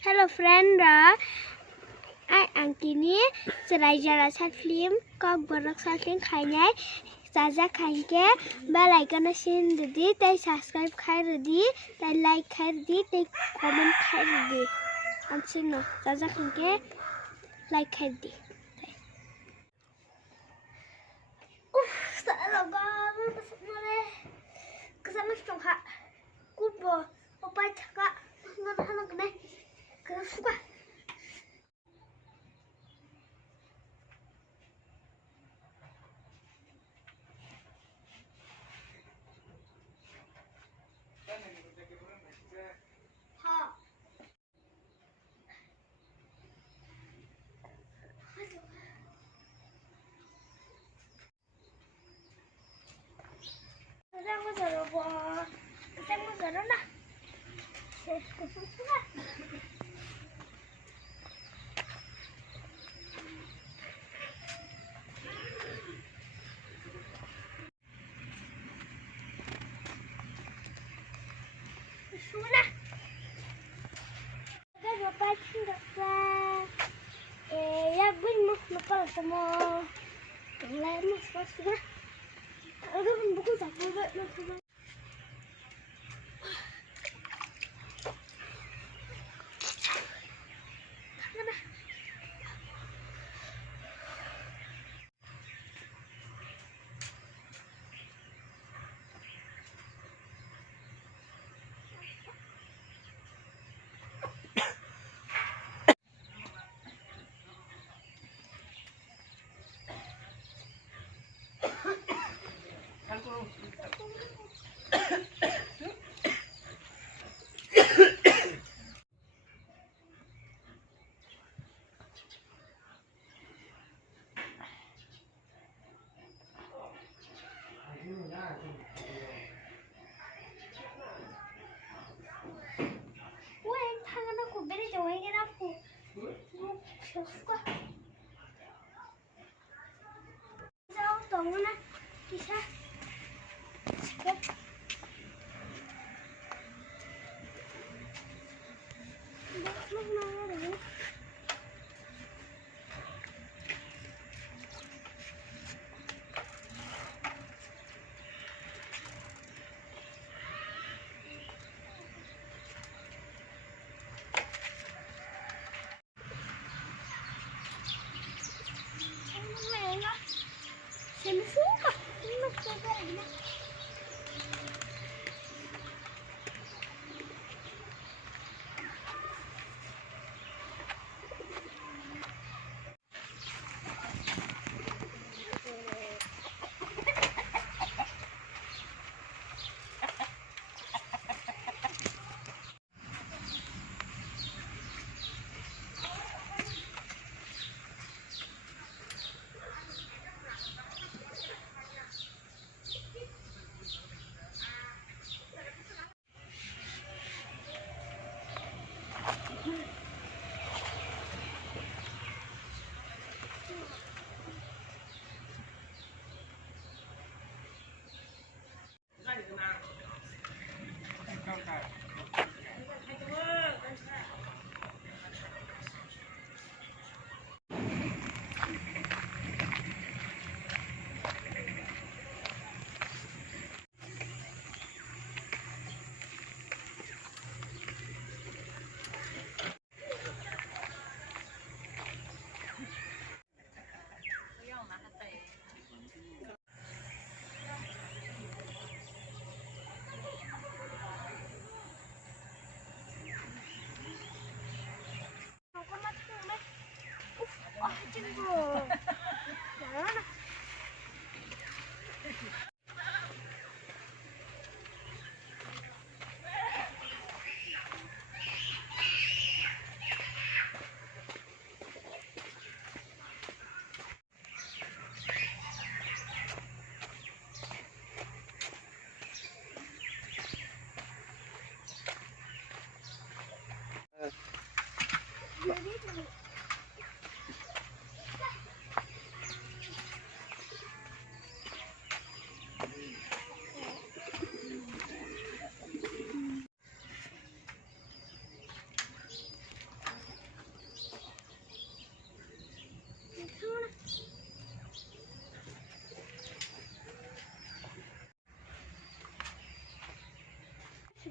Hello friend, ai ang kini serai jara sat film kok borok sat film khainai jaja khainke bell icon sin redi tai subscribe khai redi tai like khai redi tai comment khai redi amsino jaja khainke like khai redi sợ ba mare kesana songha kubo opai thaka ngon hanak ne ke suka Saya mau jalan lah. Sudah. Kita dapat dapat. Ya gue mau lupa sama lain mas sudah. Aku buku satu dulu. Tunggulah, kisah.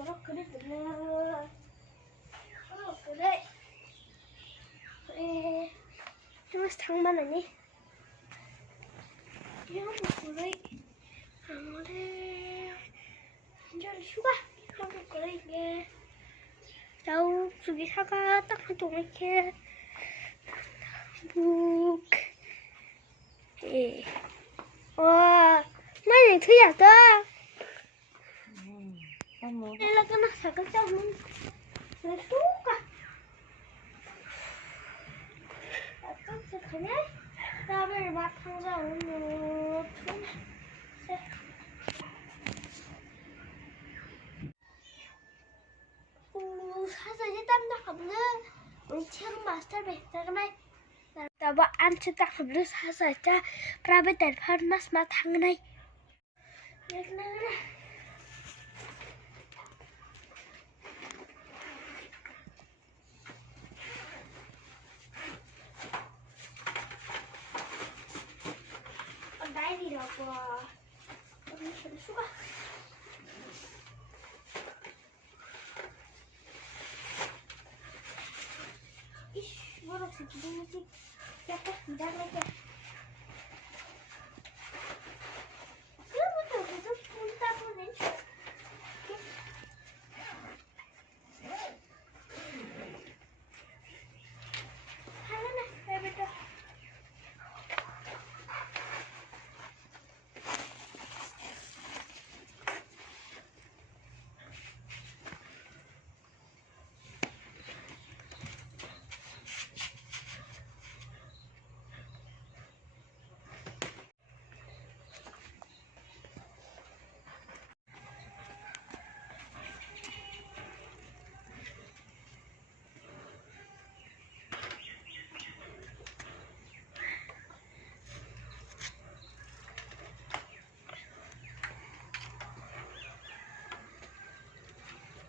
뭐라 그래 뭐라 그래 그래 정말 장난하니? 이런 거 그래 아무래 완전 휴가 이런 거 그래 이게 자우 저기 사과 딱 한 통 이렇게 묵 와 많이 틀렸다 đây cái nó sẽ có trong nó xuống cả có sự khả năng ra bên mặt thằng giàu nó thun 사실 땀나 없는 우리 체험 마스터 백작네 나와 안치 딱 없는 사실 자 프라이빗 파르마스 마 당네 나이라고 언니 수가 이씨 뭐라 새끼 약간 기다려야 그러면 계속 본다 보네 하나나 해보자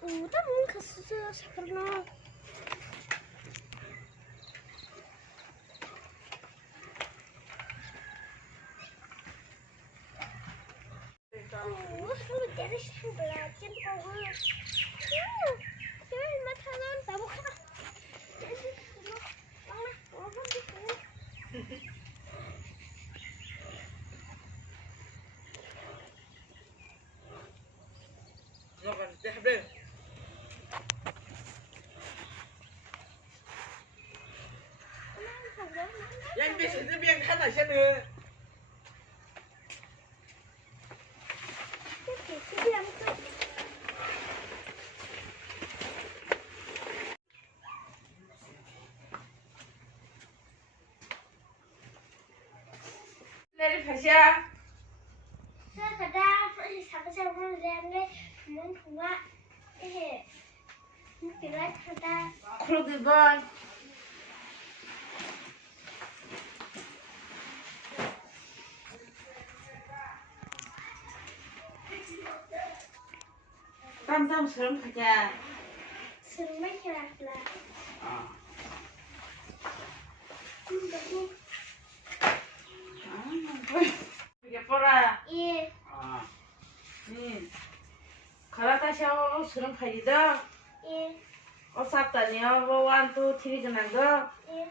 udah mungkin karena sudah jadi belajar kau jangan matalan tahu kan Yang di sini biang kan aja nih. Dari Fasya. Saya kadang sama-sama lihatnya teman tua kira kadang Kalau di bawah. Tam serem saja. serem lah. Pergi pora. Iya. Nih. Kalau tak siapa serem saja. Iya. Oh sabtanya, 1, 2, 3 kenal dah. Iya.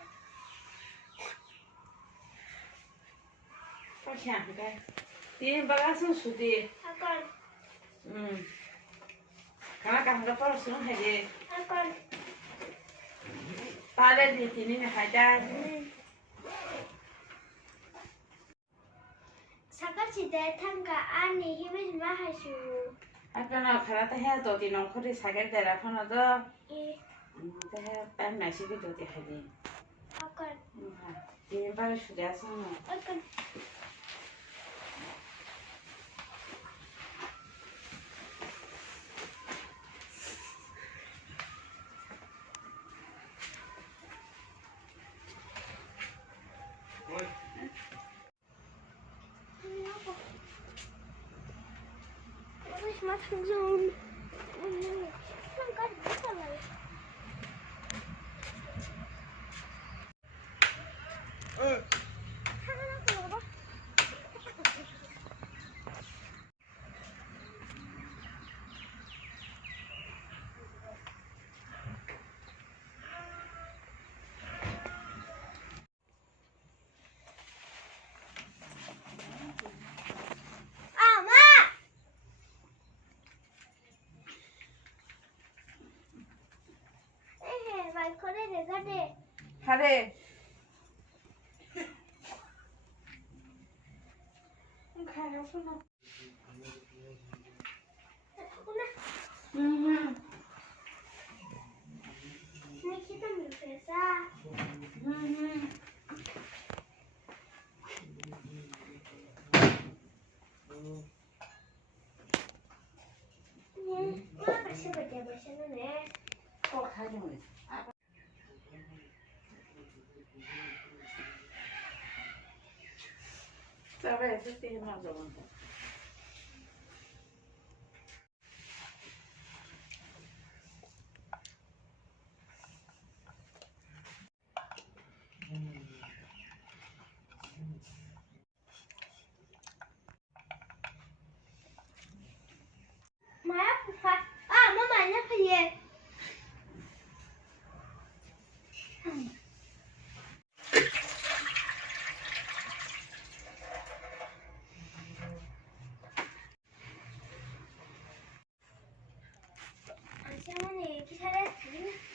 Fasya kan. Ini bagasnya sudah. Akan. Karena kamu dapat serem saja. Akan. Pada di sini nih saja. 사과시대 탕가 안에 힘을 좀 하시오. 아까는 가라타 해야 또 뒤는 코리 사길 때라 편하도. 예. 해 뺨 마시기 도디 하지. 아까. 이 바로 수리하서. 아까. Mas zoom. Nangkat bisa lah. 잘해. 가요, 손아. 응. 내 키도 못해서. 응. 엄마가 씹을 때 맛있네. 또 가지고 있어. 쌀에 했을 때 해만 적은데. 마야 부파. 아, 엄마 안 아파 얘. 시어머니 이렇게 잘했지?